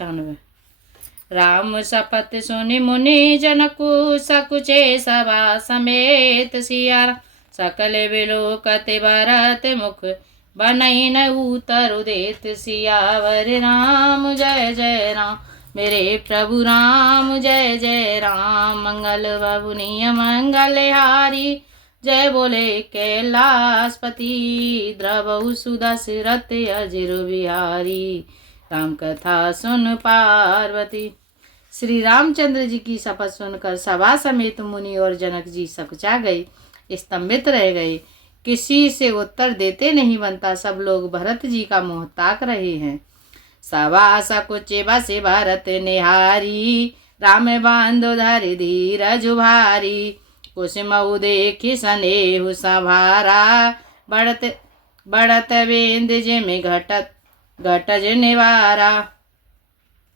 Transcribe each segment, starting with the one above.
96। राम शपथ सुनि मुनि जनकु सकुचे सभा समेत सिया सकल बिलोकत भरत मुख बनई न उतरु देत सियावर राम जय जय राम। मेरे प्रभु राम जय जय राम। मंगल बबुनिय मंगल हारी जय बोले कैलाशपति द्रवहु सुदशरथ अजिर बिहारी। राम कथा सुन पार्वती। श्री रामचंद्र जी की शपथ सुनकर सभा समेत मुनि और जनक जी सकुचा गए, स्तंभित रह गए। किसी से उत्तर देते नहीं बनता। सब लोग भरत जी का मुंह ताक रहे हैं। सभा सकुचे बसे भरत निहारी राम बांधो धरि धीरज भारी। कुसुमऊ देखि सनेहु संभारा बढ़त बढ़त वेंद जिमि घटज निवारा।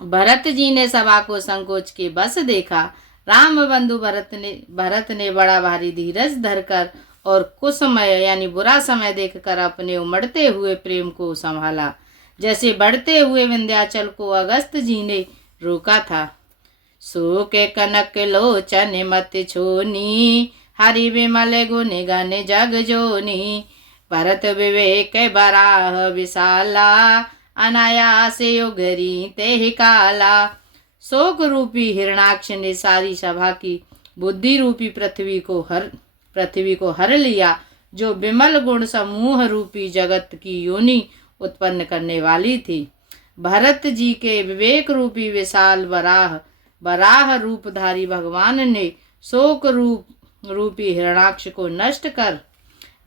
भरत जी ने सभा को संकोच के बस देखा। राम बंधु भरत ने बड़ा भारी धीरज धरकर और कुसमय यानी बुरा समय देखकर अपने उमड़ते हुए प्रेम को संभाला, जैसे बढ़ते हुए विंध्याचल को अगस्त जी ने रोका था। सो के कनक लोचन मत छोनी हरि विमल गुण गण जग जोनी। भरत विवेक बराह विशाला अनायास युगरी ते काला। शोक रूपी हिरणाक्ष ने सारी सभा की बुद्धि रूपी पृथ्वी को हर लिया, जो विमल गुण समूह रूपी जगत की योनि उत्पन्न करने वाली थी। भरत जी के विवेक रूपी विशाल बराह रूपधारी भगवान ने शोक रूपी हिरणाक्ष को नष्ट कर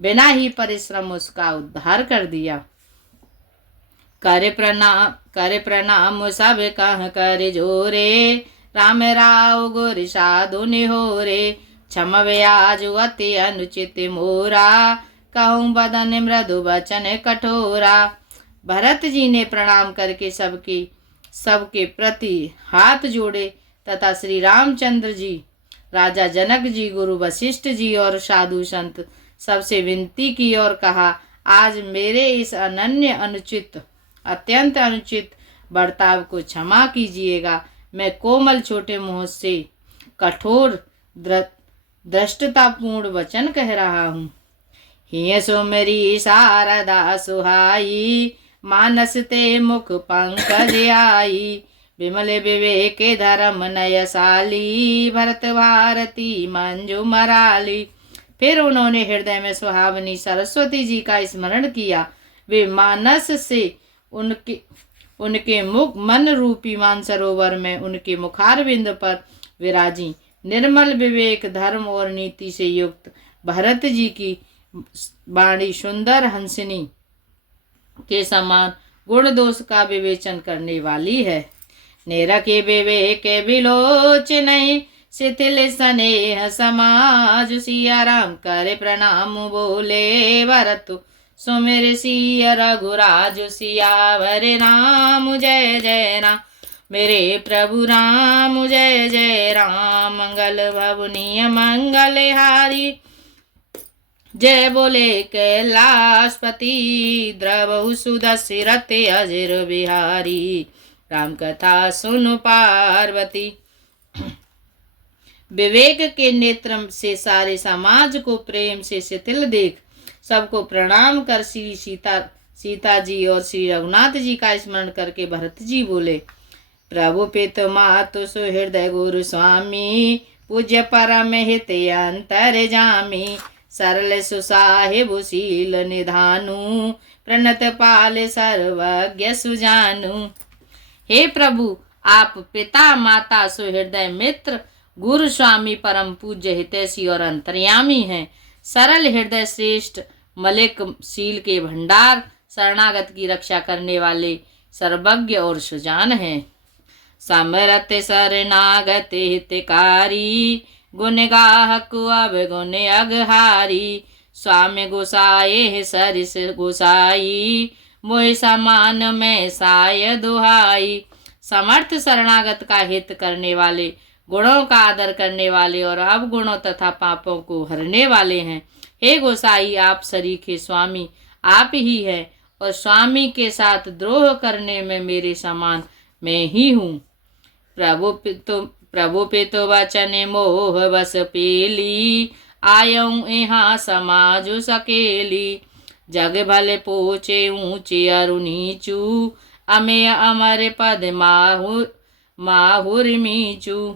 बिना ही परिश्रम उसका उद्धार कर दिया। करे प्रणाम सब कह कर जोरे राम राव गोर साधु निहोरे। क्षम व्याज अति अनुचित मोरा कहूँ बदन मृदु वचन कठोरा। भरत जी ने प्रणाम करके सबके प्रति हाथ जोड़े तथा श्री रामचंद्र जी, राजा जनक जी, गुरु वशिष्ठ जी और साधु संत सबसे विनती की और कहा, आज मेरे इस अत्यंत अनुचित बर्ताव को क्षमा कीजिएगा। मैं कोमल छोटे मुंह से कठोर दृष्टतापूर्ण वचन कह रहा हूँ। हिय सो मेरी शारदा सुहाई मानस ते मुख पंकज आई। विमल विवेक धर्म नयशाली भरत भारती मंजू मराली। फिर उन्होंने हृदय में सुहावनी सरस्वती जी का स्मरण किया। वे मानस से उनके मुख मन रूपी मानसरोवर में उनके मुखारविंद पर विराजी। निर्मल विवेक धर्म और नीति से युक्त भरत जी की वाणी सुंदर हंसिनी के समान गुण दोष का विवेचन करने वाली है। निरखे विवेक विलोचन शिथिल स्नेह समाज। सिया राम करे प्रणाम बोले भरत सुमिर सिया रघुराज। सियावर राम जय जय राम। मेरे प्रभु राम जय जय राम। मंगल भवनीय मंगल हारी जय बोले कैलाशपति द्रवहु सुदशरथ अजिर बिहारी। राम कथा सुन पार्वती। विवेक के नेत्र से सारे समाज को प्रेम से शिथिल देख सबको प्रणाम कर श्री सीता जी और श्री रघुनाथ जी का स्मरण करके भरत जी बोले, प्रभु पित मातु सुहृदय गुरु स्वामी पूज्य परम हित अंतर जामी। सरल सुसाहिब शील निधानु प्रणत पाल सर्वज्ञ सुजानु। हे प्रभु, आप पिता माता सुहृदय मित्र गुरु स्वामी परम पूज्य हितैषी और अंतर्यामी हैं। सरल हृदय श्रेष्ठ मलिक शील के भंडार शरणागत की रक्षा करने वाले सर्वज्ञ और सुजान हैं। समरथ शरणागत हितकारी गुण गाहक अवगुण अगहारी। स्वामी गोसाए सरिस गोसाई मोहि समान में साय दुहाई। समर्थ शरणागत का हित करने वाले, गुणों का आदर करने वाले और अवगुणों तथा पापों को हरने वाले हैं। हे गोसाई, आप सरीखे स्वामी आप ही है और स्वामी के साथ द्रोह करने में मेरे समान मैं ही हूँ। प्रभु पितु वचन मोह बस पेली, आयऊँ यहाँ समाज सकेली। जग भले पोचे ऊंचे अरु नीचू, अमे अमर पद माहुर मीचू।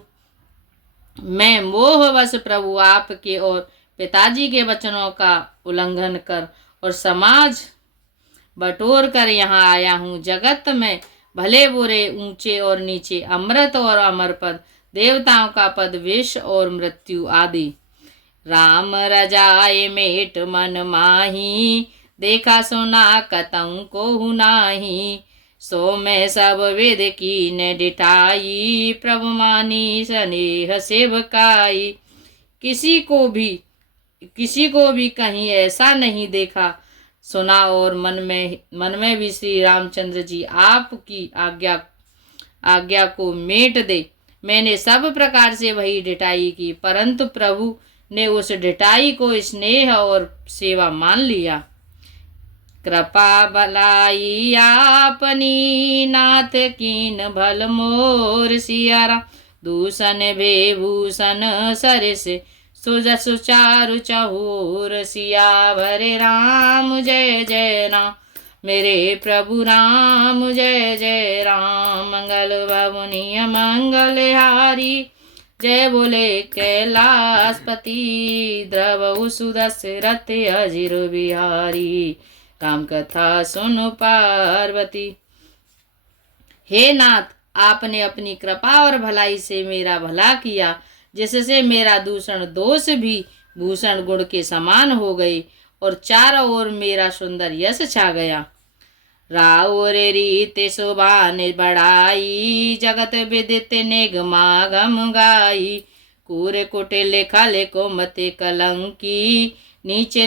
मैं मोहवश प्रभु आपके और पिताजी के वचनों का उल्लंघन कर और समाज बटोर कर यहाँ आया हूँ। जगत में भले बुरे, ऊंचे और नीचे, अमृत और अमर पद, देवताओं का पद, विष और मृत्यु आदि। राम रजाए मेट मन माही, देखा सुना कतऊ को नाही। सो मैं सब वेद की ने डिठाई, प्रभु मानी स्नेह सेवकाई। किसी को भी कहीं ऐसा नहीं देखा सुना, और मन में भी श्री रामचंद्र जी आपकी आज्ञा को मेट दे। मैंने सब प्रकार से वही डिटाई की, परंतु प्रभु ने उस डिटाई को स्नेह और सेवा मान लिया। कृपा भलाई आपनी, नाथ कीन भल मोर सियारा। दूषण विभूषण सरिस, सुजस चारु चहूर। सियावर राम जय जय राम, मेरे प्रभु राम जय जय राम। मंगल भवनीय मंगलहारी, जय बोले कैलाशपति। द्रवहु सुदशरथ अजिर बिहारी, राम कथा सुनो पार्वती। हे नाथ, आपने अपनी कृपा और भलाई से मेरा भला किया, जिससे मेरा दूषण दोष भी भूषण गुण के समान हो गए और चारों ओर मेरा सुंदर यश छा गया। राउर रीत शोभान बढ़ाई, जगत विदित निगमागम गाई। कूर कुटिल खल कोमति कलंकी, नीच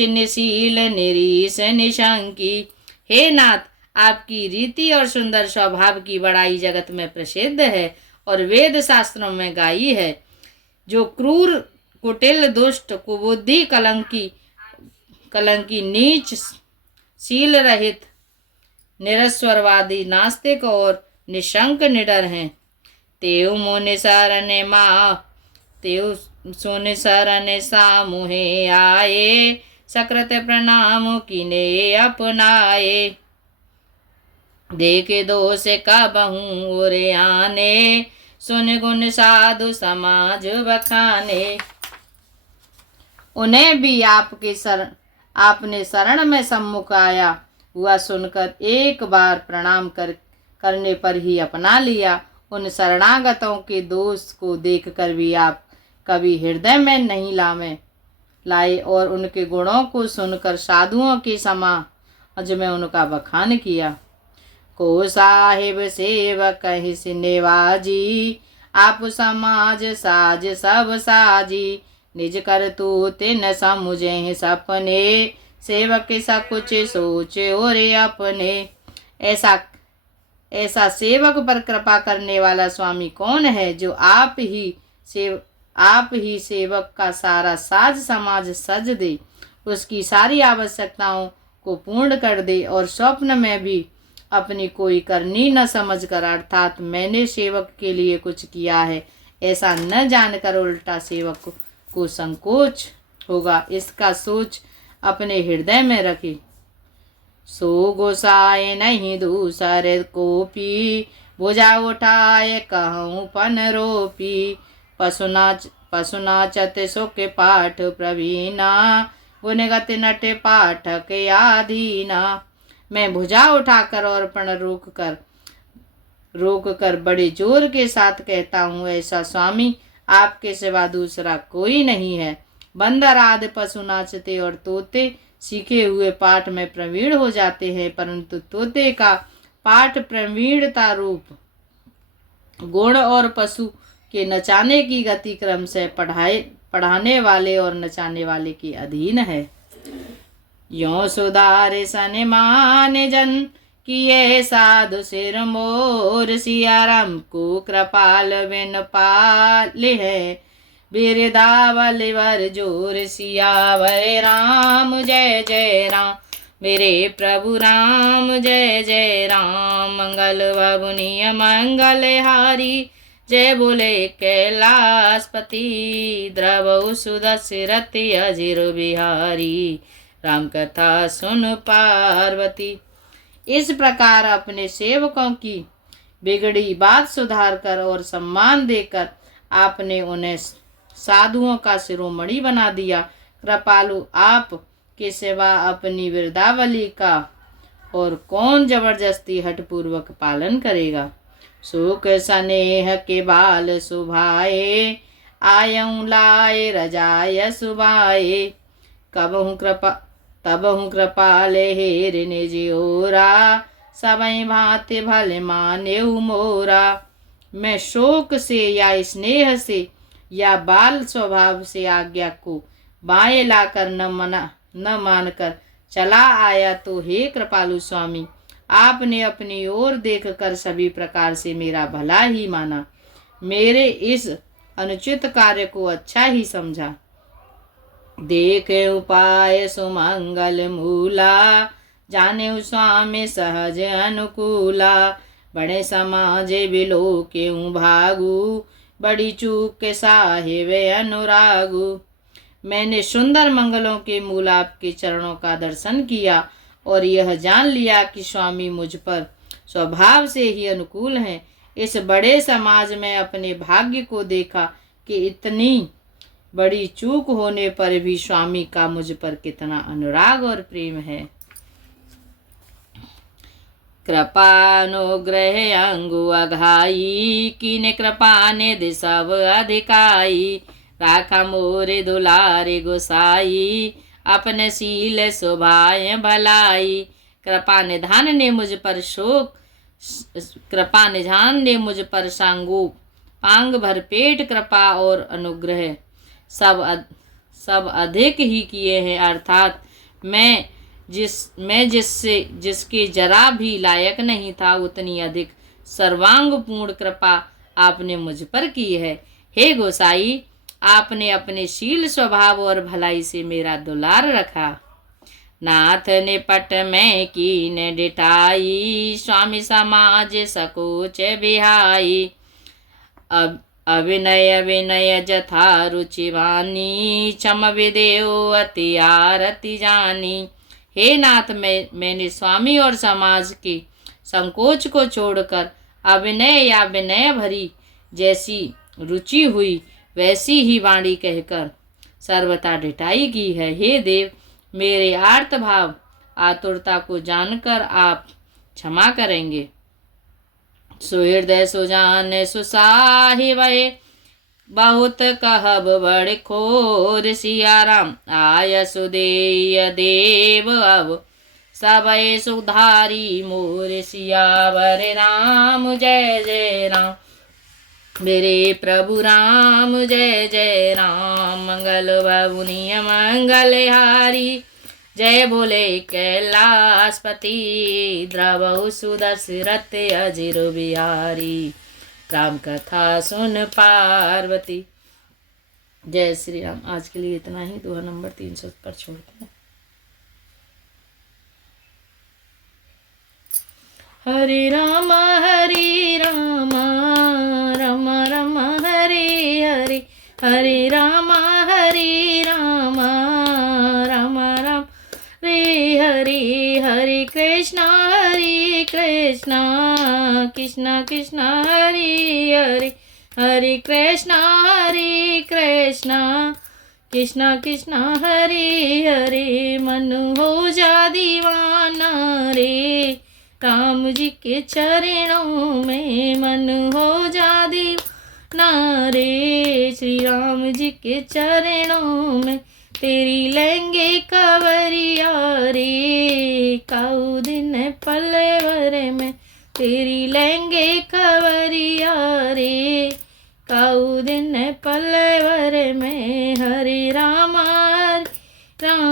निशील निरीश निशंकी। हे नाथ, आपकी रीति और सुंदर स्वभाव की बड़ाई जगत में प्रसिद्ध है और वेद शास्त्रों में गाई है। जो क्रूर, कुटिल, दुष्ट, कुबुद्धि, कलंकी, नीच, शील रहित, निरस्वरवादी, नास्तिक और निशंक निडर हैं, तेउ मुनि शरण सामुहे आए। सकृत प्रणाम किने अपनाए, देखे दोष कबहूँ उरे आने। सुन गुण साधु समाज बखाने। उन्हें भी आपने शरण में सम्मुख आया हुआ सुनकर एक बार प्रणाम करने पर ही अपना लिया। उन शरणागतों के दोष को देखकर भी आप कभी हृदय में नहीं लाए और उनके गुणों को सुनकर साधुओं के समाज में उनका बखान किया। को साहिब सेवक हिस नेवाजी, आप समाज साज सब साजी। निज कर तू तिन समुझे सपने, सेवक सकुच सोच और अपने। ऐसा सेवक पर कृपा करने वाला स्वामी कौन है, जो आप ही सेवक का सारा साज समाज सज दे, उसकी सारी आवश्यकताओं को पूर्ण कर दे और स्वप्न में भी अपनी कोई करनी न समझकर, अर्थात मैंने सेवक के लिए कुछ किया है ऐसा न जानकर उल्टा सेवक को संकोच होगा, इसका सोच अपने हृदय में रखे। सो गोसाए नहीं दूसरे कोपी, भुजा उठाए कहूँ पन रोपी। पशुनाचत सुख पाठ प्रवीणा, गुणगत नट पाठक आधीना। मैं भुजा उठाकर और पण रोक कर बड़े जोर के साथ कहता हूँ, ऐसा स्वामी आपके सिवा दूसरा कोई नहीं है। बंदर आदि पशु नाचते और तोते सीखे हुए पाठ में प्रवीण हो जाते हैं, परंतु तोते का पाठ प्रवीणता रूप गुण और पशु के नचाने की गति क्रम से पढ़ाने वाले और नचाने वाले के अधीन है। यों सुधारे सनमान जन किए साधु सिर मोर। सियाराम को कृपाल बिन पाले है, बिरदावल वर जोर। सियावर राम जय जय राम, मेरे प्रभु राम जय जय राम। मंगल भवनीय मंगल हारी, जय बोले कैलाशपति। द्रवहु सुदशरथि अजिर बिहारी, राम कथा सुन पार्वती। इस प्रकार अपने सेवकों की बिगड़ी बात सुधार कर और सम्मान देकर आपने उन्हें साधुओं का शिरोमणि बना दिया। कृपालु आप के सिवा अपनी वृद्धावली का और कौन जबरदस्ती हठपूर्वक पालन करेगा। सुख स्नेह के बाल सुभाए, आयऊं लाए रजाय सुभाए। तबहु कृपाल हेर निज ओरा, सबई भांति भले मानेऊ मोरा। मैं शोक से या स्नेह से या बाल स्वभाव से आज्ञा को बाएं लाकर न मानकर चला आया, तो हे कृपालु स्वामी, आपने अपनी ओर देखकर सभी प्रकार से मेरा भला ही माना, मेरे इस अनुचित कार्य को अच्छा ही समझा। देखे उपाय सुमंगल मूला, जाने स्वामी सहज अनुकूला। बड़े समाजे बिलो क्यों भागू, बड़ी चूक के साहिब अनुरागू। मैंने सुंदर मंगलों के मूल आपके चरणों का दर्शन किया और यह जान लिया कि स्वामी मुझ पर स्वभाव से ही अनुकूल हैं। इस बड़े समाज में अपने भाग्य को देखा कि इतनी बड़ी चूक होने पर भी स्वामी का मुझ पर कितना अनुराग और प्रेम है। कृपानुग्रह अंगु अघाई, कीने कृपा ने सब अधिकाई। राखा मोरे दुलारे गोसाई, अपने सील शोभाए भलाई। कृपा निधान ने मुझ पर शोक, कृपा निधान ने मुझ पर सांगोप, पांग भर पेट कृपा और अनुग्रह सब अधिक ही किए हैं। अर्थात मैं जिसके जरा भी लायक नहीं था, उतनी अधिक सर्वांग पूर्ण कृपा आपने मुझ पर की है। हे गोसाई, आपने अपने शील स्वभाव और भलाई से मेरा दुलार रखा। नाथ ने पट में की ने डिटाई, स्वामी समाज सकोच बिहाई। अब अविनय विनय जथा रुचिवानी, क्षम विदेव अति आरती जानी। हे नाथ, मैंने स्वामी और समाज के संकोच को छोड़कर अविनय या विनय भरी जैसी रुचि हुई वैसी ही वाणी कहकर सर्वथा ढिठाई की है। हे देव, मेरे आर्त भाव आतुरता को जानकर आप क्षमा करेंगे। सुहृदय सुजान सुसाहिब, बहुत कहब बड़ खोर। सिया राम आय सुदेय देव, अब सबय सुधारी मोर। सियावर राम जय जय राम। मेरे प्रभु राम जय जय राम। मंगल भवनीय मंगल हारी, जय बोले कैलाशपति। द्रवहु सुदशरथि अजिर बिहारी, राम कथा सुन पार्वती। जय श्री राम। आज के लिए इतना ही। दोहा नंबर 300 पर छोड़ते हैं। हरे राम राम राम हरे हरे, हरे राम राम राम रे हरे, हरे कृष्णा कृष्णा कृष्णा हरे हरे, हरे कृष्णा कृष्णा कृष्णा हरे हरे। मन हो जा दीवाना रे, राम जी के चरणों में मन हो जा दीवाना रे। श्री राम जी के चरणों में तेरी लेंगे कवरिया रे। काऊ दिन पलवर में तेरी लेंगे कवरिया रे। काऊ दिन पलवर में। हरे राम राम